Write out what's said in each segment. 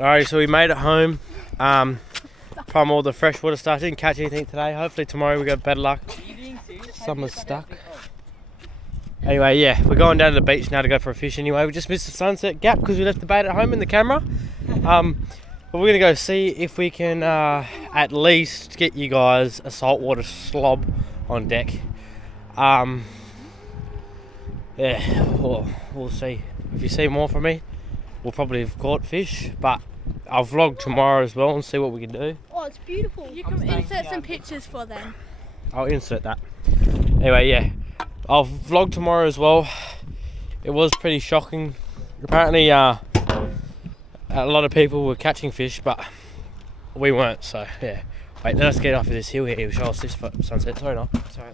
Alright, so we made it home from all the freshwater stuff. Didn't catch anything today. Hopefully tomorrow we got better luck. Someone's stuck. Anyway, yeah, we're going down to the beach now to go for a fish anyway. We just missed the sunset gap because we left the bait at home in the camera. But we're going to go see if we can at least get you guys a saltwater slob on deck. Yeah, we'll see. If you see more from me, we'll probably have caught fish, but I'll vlog tomorrow as well and see what we can do. Oh, it's beautiful. You can insert some pictures for them. I'll insert that. Anyway, yeah, I'll vlog tomorrow as well. It was pretty shocking. Apparently, a lot of people were catching fish, but we weren't, so yeah. Wait, let's get off of this hill here. We'll show us this sunset. Sorry, no. Sorry.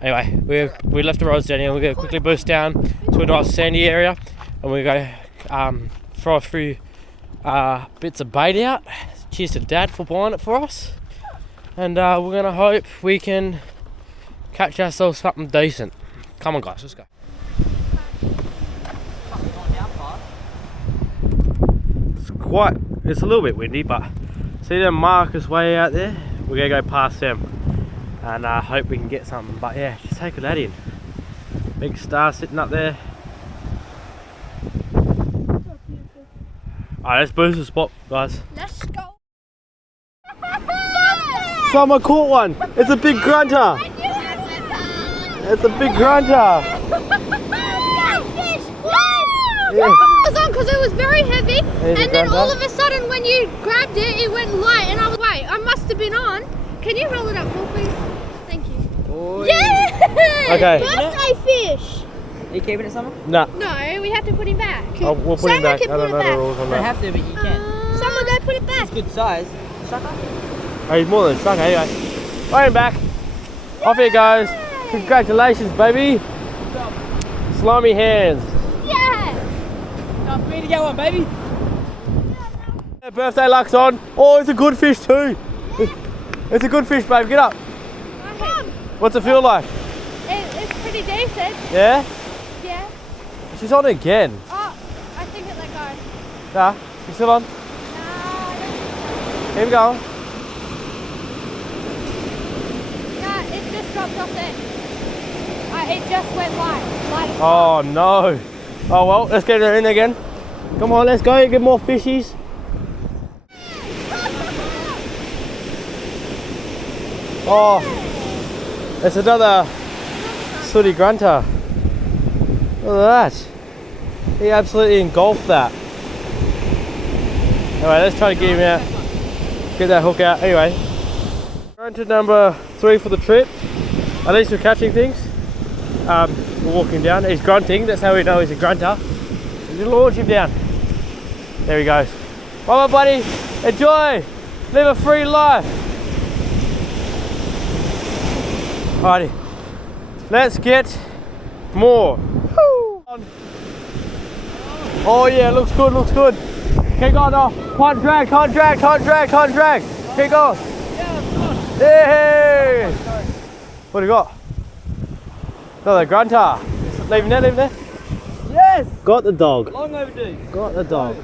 Anyway, we left the roads down here. We're going to quickly boost down to a nice sandy area, and we're going to throw a few bits of bait out. Cheers to Dad for buying it for us. And we're going to hope we can catch ourselves something decent. Come on, guys, let's go. It's a little bit windy, but see them markers way out there? We're going to go past them and hope we can get something. But yeah, just take that in. Big star sitting up there. Alright, let's boost the spot, guys. Let's go. Someone caught one. It's a big grunter. It's a big grunter. Yeah. It was on because it was very heavy, and then all of a sudden when you grabbed it, it went light, and I was wait, I must have been on. Can you roll it up, please? Thank you. Oh, yeah! Okay. Birthday fish. Are you keeping it somewhere? No. No, we have to put him back. Oh, we'll put him back. I don't know the rules on You that. don't have to, but you can. Someone go put it back. It's good size. Sucker. Oh, he's more than a truck anyway. Put him back. Off here goes. Congratulations, baby. Slimy hands. Yeah. Time for me to get one, baby. Yeah, birthday luck's on. Oh, it's a good fish too. It's a good fish, babe. Get up. What's it feel like? It's pretty decent. Yeah? Yeah. She's on again. Oh, I think it let go. Nah, she's still on. No, I don't think Keep going. so. No, it just dropped off there. It just went light. Oh no. Oh well, let's get her in again. Come on, let's go get more fishies. Oh, it's another sooty grunter. Look at that. He absolutely engulfed that. Anyway, let's try to get him out. Get that hook out. Anyway, grunter number 3 for the trip. At least we're catching things. We're walking down. He's grunting. That's how we know he's a grunter. We'll launch him down. There he goes. Bye, bye, buddy. Enjoy. Live a free life. Alrighty. Let's get more. Woo. Oh yeah, looks good, looks good. Keep going now. Can't drag, can't drag, can't drag, can't drag. Keep going. Yeah. What do you got? Another grunter. Leave him there, leave him there. Yes! Got the dog. Long overdue. Got the dog.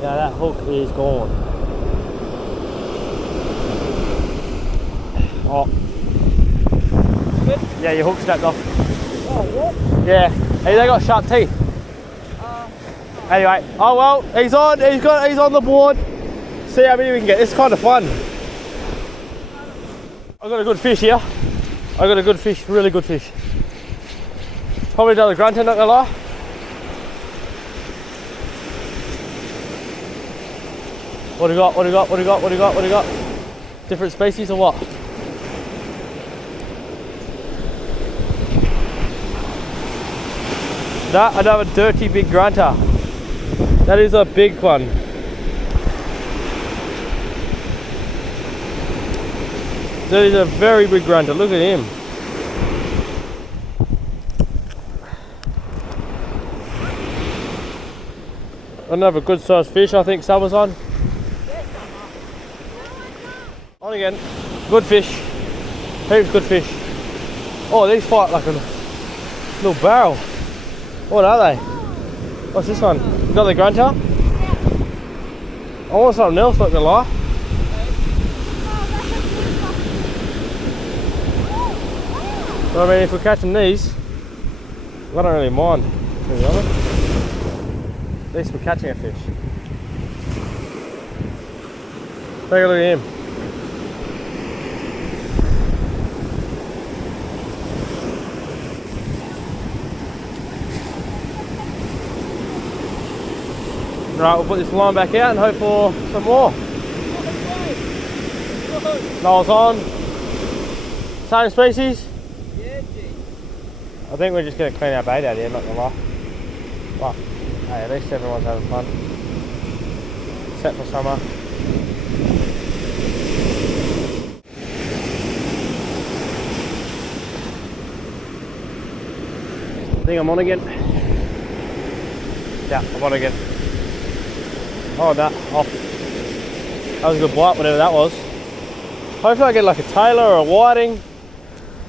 Yeah, that hook is gone. Oh. Good? Yeah, your hook snapped off. Oh, what? Yeah. Hey, they got sharp teeth. Anyway, oh well, he's on the board. See how many we can get. It's kind of fun. I got a good fish here. I got a good fish, really good fish. Probably another grunter, not gonna lie. What do you got? What do you got? What do you got? What do you got? What do you got? Different species or what? Nah, another dirty big grunter. That is a big one. That is a very big grunter. Look at him. Another good sized fish, I think Summer's on. On again. Good fish. Heaps good fish. Oh, these fight like a little barrel. What are they? What's this one? You got the grunter? I want something else, not gonna lie. But I mean, if we're catching these, I don't really mind, to be honest. At least we're catching a fish. Take a look at him. Right, we'll put this line back out and hope for some more. Noel's on. Same species? Yeah, gee. I think we're just going to clean our bait out here, not gonna lie. Well, hey, at least everyone's having fun. Set for summer. I think I'm on again. Yeah, I'm on again. Oh, no, off. That was a good bite, whatever that was. Hopefully I get like a tailor or a whiting.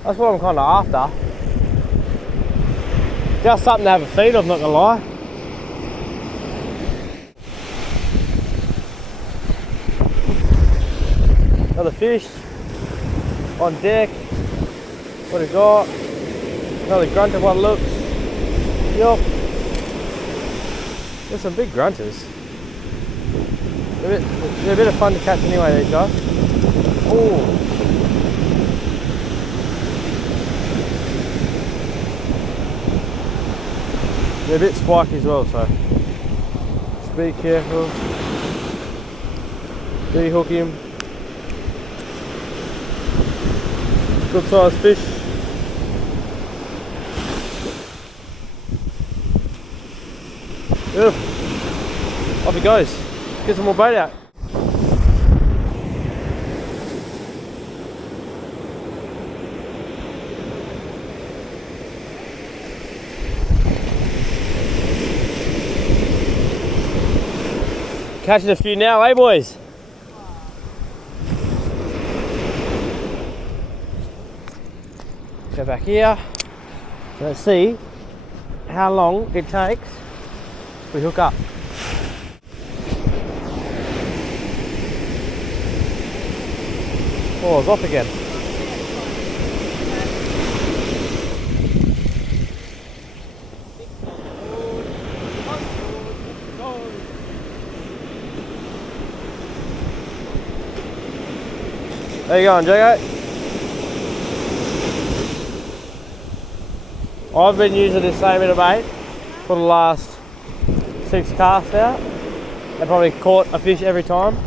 That's what I'm kind of after. Just something to have a feed of, not gonna lie. Another fish on deck. What we got? Another grunter, what it looks. Yup. There's some big grunters. They're a bit of fun to catch anyway, these guys. Oh. They're a bit spiky as well, so just be careful. De-hook him. Good sized fish. Ugh. Off he goes. Get some more bait out. Catching a few now, eh boys? Go back here. Let's see how long it takes if we hook up. Oh, it's off again. There you going, Jago? I've been using this same bit of bait for the last 6 casts out. I probably caught a fish every time.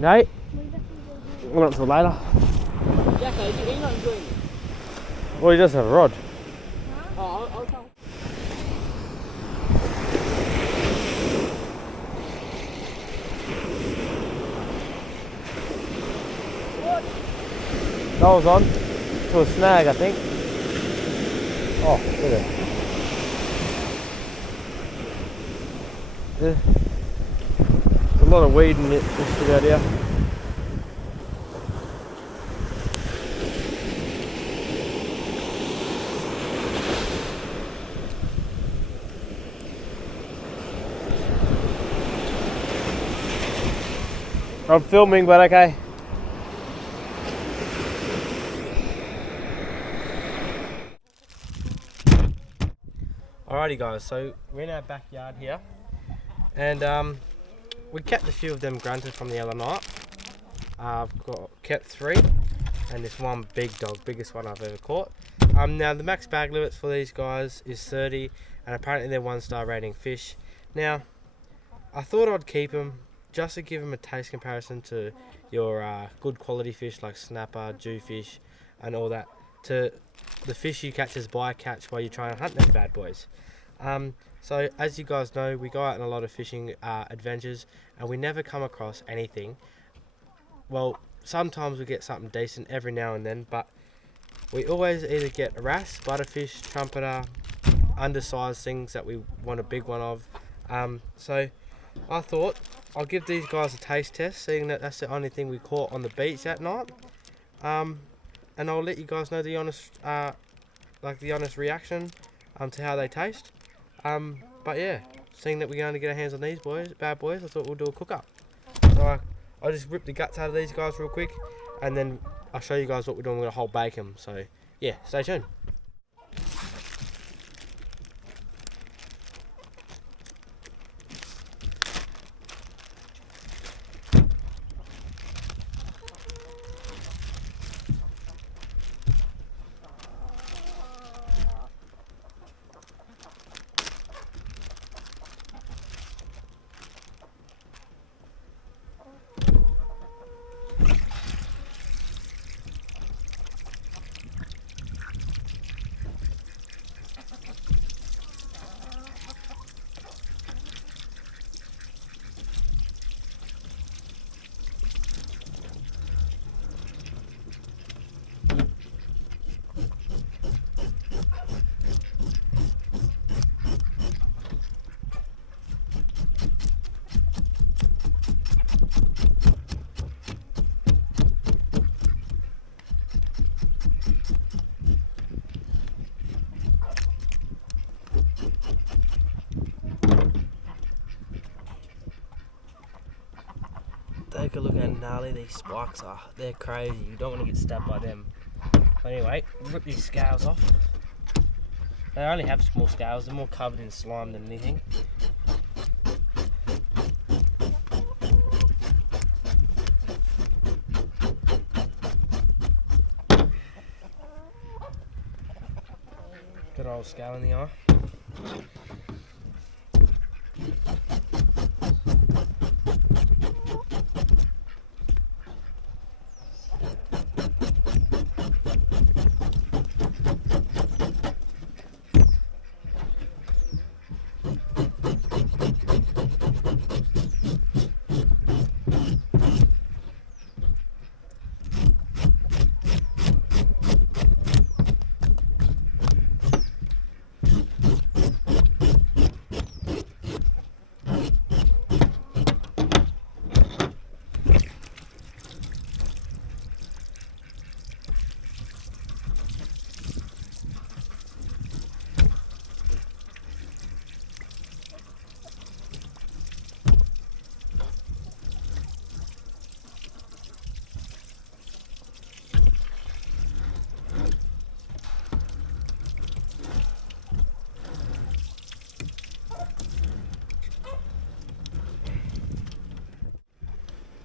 Nate? We're not until later. Jacko, you're not enjoying it. Well, you just have a rod. Oh, I'll come. That was on to a snag, I think. Oh, look at it. There's a lot of weed in it, this shit out here. I'm filming, but okay. Alrighty guys, so we're in our backyard here and we kept a few of them grunters from the other night. I've kept 3 and this one big dog, biggest one I've ever caught. Now the max bag limits for these guys is 30 and apparently they're 1-star rating fish. Now I thought I'd keep them just to give them a taste comparison to your good quality fish like snapper, jewfish and all that, to the fish you catch as bycatch while you try and hunt these bad boys. So as you guys know, we go out on a lot of fishing adventures and we never come across anything. Well, sometimes we get something decent every now and then, but we always either get a wrasse, butterfish, trumpeter, undersized things that we want a big one of. So I thought I'll give these guys a taste test, seeing that that's the only thing we caught on the beach that night. And I'll let you guys know the honest like the honest reaction to how they taste. But yeah, seeing that we're going to get our hands on these bad boys, I thought we'll do a cook up. So I'll just rip the guts out of these guys real quick, and then I'll show you guys what we're doing. We're going to whole bake them. So yeah, stay tuned. Take a look how gnarly these spikes are. They're crazy. You don't want to get stabbed by them. But anyway, rip these scales off. They only have small scales. They're more covered in slime than anything. Good old scale in the eye.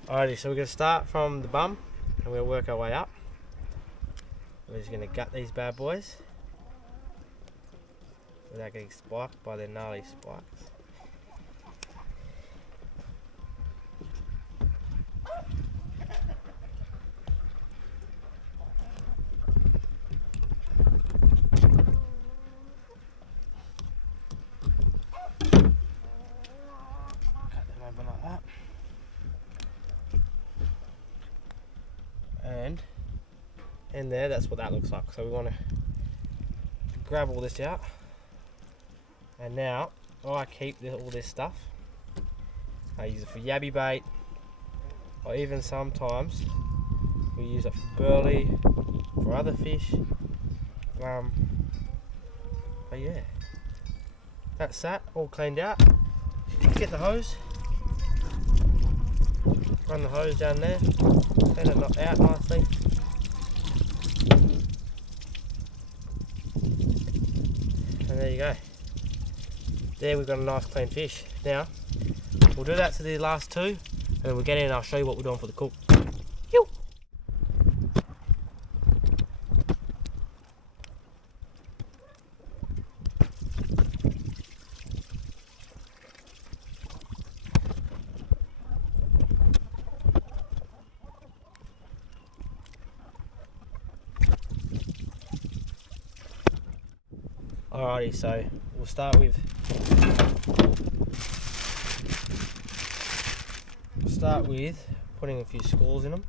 Alrighty, so we're going to start from the bum and we'll work our way up. We're just going to gut these bad boys without getting spiked by their gnarly spikes. Cut them open like that. And in there, that's what that looks like. So we want to grab all this out, and now I keep all this stuff. I use it for yabby bait, or even sometimes we use it for burley, for other fish. But yeah, that's that all cleaned out. Get the hose, run the hose down there, clean it out nicely. And there you go. There we've got a nice clean fish. Now, we'll do that to the last two, and then we'll get in and I'll show you what we're doing for the cook. Yo! Alrighty, so we'll start with putting a few scalds in them.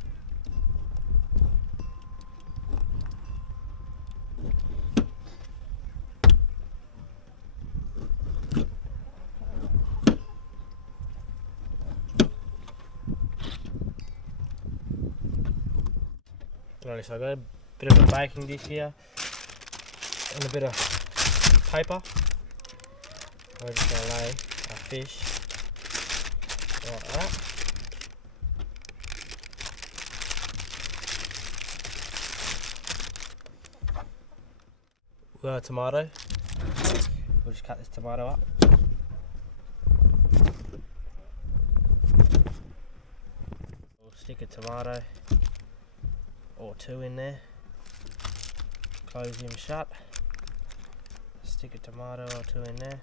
Alright, so I've got a bit of a baking dish here. and a bit of paper. We're just going to lay our fish like that. We've got a tomato. We'll just cut this tomato up. We'll stick a tomato or two in there. Close him shut. Stick a tomato or two in there.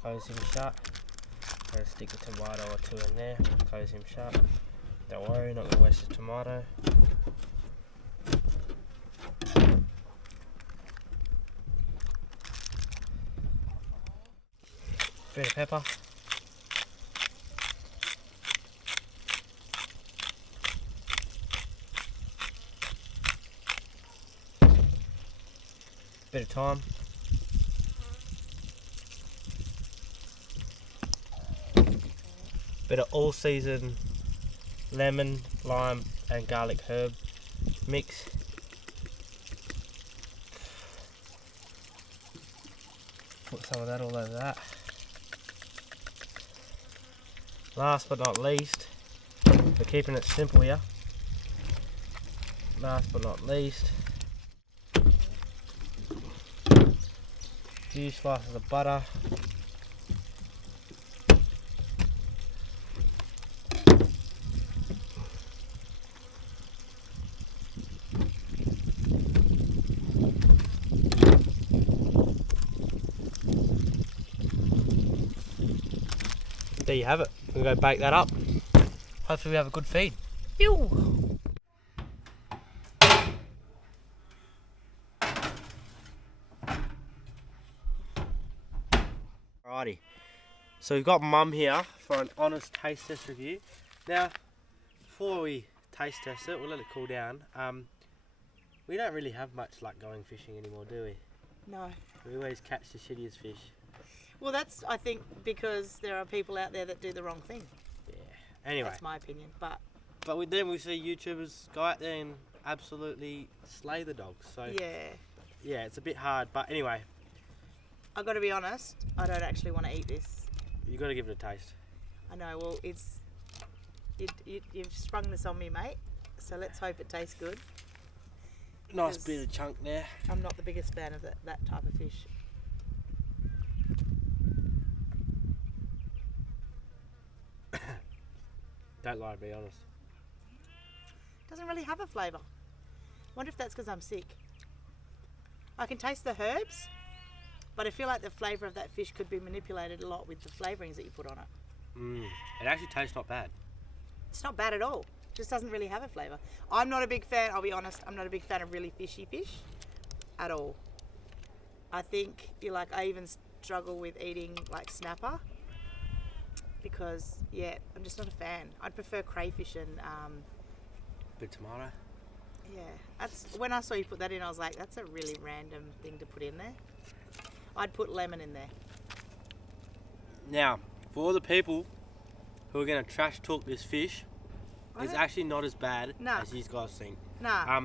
Close him shut. And stick a tomato or two in there. Close him shut. Don't worry, not gonna waste the tomato. Bit of pepper. Bit of thyme. Bit of all season lemon, lime and garlic herb mix. Put some of that all over that. Last but not least, we're keeping it simple here. Last but not least, a few slices of butter. There you have it. We'll go bake that up. Hopefully we have a good feed. Ew. Alrighty. So we've got Mum here for an honest taste test review. Now, before we taste test it, we'll let it cool down. We don't really have much luck going fishing anymore, do we? No. We always catch the shittiest fish. Well, that's, I think, because there are people out there that do the wrong thing. Yeah. Anyway. That's my opinion, but then we see YouTubers go out there and absolutely slay the dogs. So yeah, it's a bit hard. But anyway, I've got to be honest, I don't actually want to eat this. You got to give it a taste. I know. Well, you've sprung this on me, mate. So let's hope it tastes good. Nice bit of chunk there. I'm not the biggest fan of that type of fish. Don't lie, be honest. Doesn't really have a flavour. Wonder if that's because I'm sick. I can taste the herbs, but I feel like the flavour of that fish could be manipulated a lot with the flavourings that you put on it. It actually tastes not bad. It's not bad at all. Just doesn't really have a flavour. I'm not a big fan, I'll be honest, I'm not a big fan of really fishy fish at all. I think, I even struggle with eating like snapper because, yeah, I'm just not a fan. I'd prefer crayfish and... Bit of tomato. Yeah, that's when I saw you put that in, I was like, that's a really random thing to put in there. I'd put lemon in there. Now, for all the people who are going to trash talk this fish, it's actually not as bad as these guys think. Nah.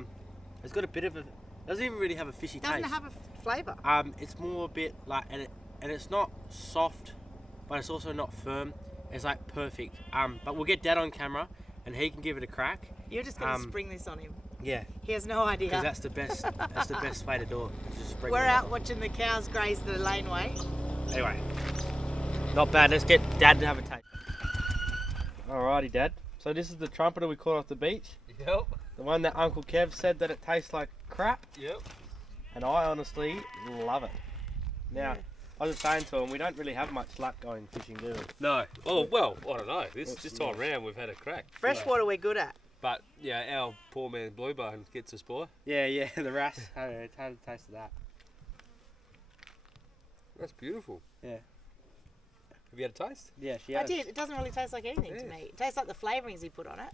It's got a bit of a... Doesn't even really have a fishy taste. Doesn't have a flavour. It's more a bit like... And it's not soft, but it's also not firm. It's like perfect. But we'll get Dad on camera and he can give it a crack. You're just going to spring this on him. Yeah. He has no idea. Because that's the best. That's the best way to do it. Just spring We're it out on. watching the cows graze the laneway. Anyway, not bad. Let's get Dad to have a taste. Alrighty, Dad. So this is the trumpeter we caught off the beach. Yep. The one that Uncle Kev said that it tastes like crap. Yep. And I honestly love it. Now, I was just saying to him, we don't really have much luck going fishing, do we? No. Oh, well, I don't know. This time round we've had a crack. Freshwater we're good at. But, yeah, our poor man Bluebone gets us by. Yeah, the wrasse. Had a taste of that. That's beautiful. Yeah. Have you had a taste? Yeah, she I has. did. It doesn't really taste like anything to me. It tastes like the flavourings he put on it.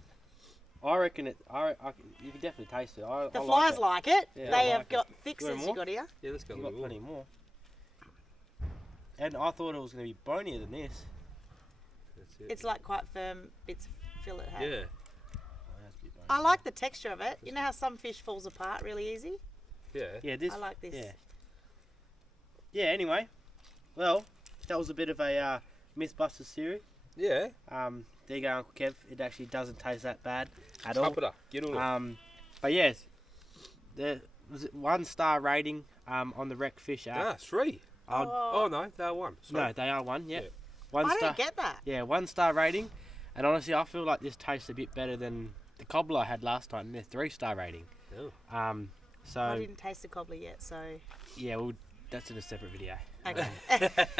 I reckon it. You can definitely taste it. The flies like it. Yeah, They I have like got it. thick You want since more? you got here. Yeah, let's go a You got little plenty more. more. And I thought it was going to be bonier than this. That's it. It's like quite firm bits of fillet. Hey? Yeah. Oh, that's a bit bony. I like the texture of it. You know how some fish falls apart really easy? Yeah. Yeah, this. I like this. Yeah. Yeah. Anyway, well, that was a bit of a Mythbusters series. Yeah. There you go, Uncle Kev. It actually doesn't taste that bad at all. Trumperter. Get on it. But yes, there was it 1-star rating on the Wreck Fish app. 3. I'd- Oh no, they are 1. Sorry. No, they are 1. Yeah. Yeah. 1 I star. don't get that. Yeah, 1-star rating. And honestly, I feel like this tastes a bit better than the cobbler I had last time. They're 3-star rating. Oh. I So didn't taste the cobbler yet, so yeah, well, that's in a separate video. okay.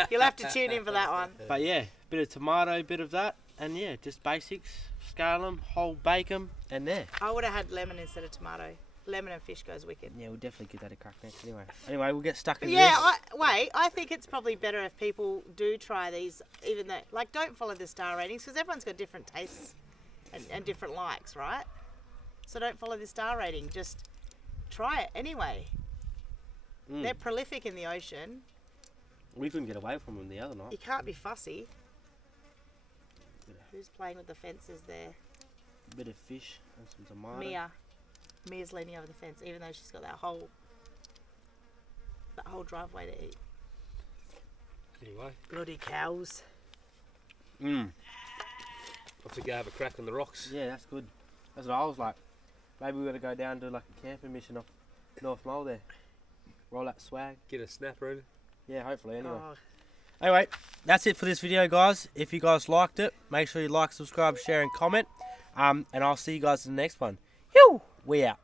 You'll have to tune in for that one. But yeah, bit of tomato, bit of that, and yeah, just basics. Scale them, whole bake them, and there. I would have had lemon instead of tomato. Lemon and fish goes wicked. Yeah, we'll definitely give that a crack next anyway. Anyway, we'll get stuck in Yeah, this. I think it's probably better if people do try these, even though, like, don't follow the star ratings because everyone's got different tastes and different likes, right? So don't follow the star rating. Just try it anyway. They're prolific in the ocean. We couldn't get away from them the other night. You can't be fussy. Who's playing with the fences there? Bit of fish and some tomato. Mia. Mia's leaning over the fence, even though she's got that whole driveway to eat. Anyway, Bloody cows. Mm. off to go have a crack on the rocks. Yeah, that's good. That's what I was like. Maybe we're gonna go down to like a camping mission off North Mole there. Roll that swag. Get a snapper in. Yeah, hopefully anyway. Oh, Anyway, that's it for this video, guys. If you guys liked it, make sure you like, subscribe, share, and comment. And I'll see you guys in the next one. We out.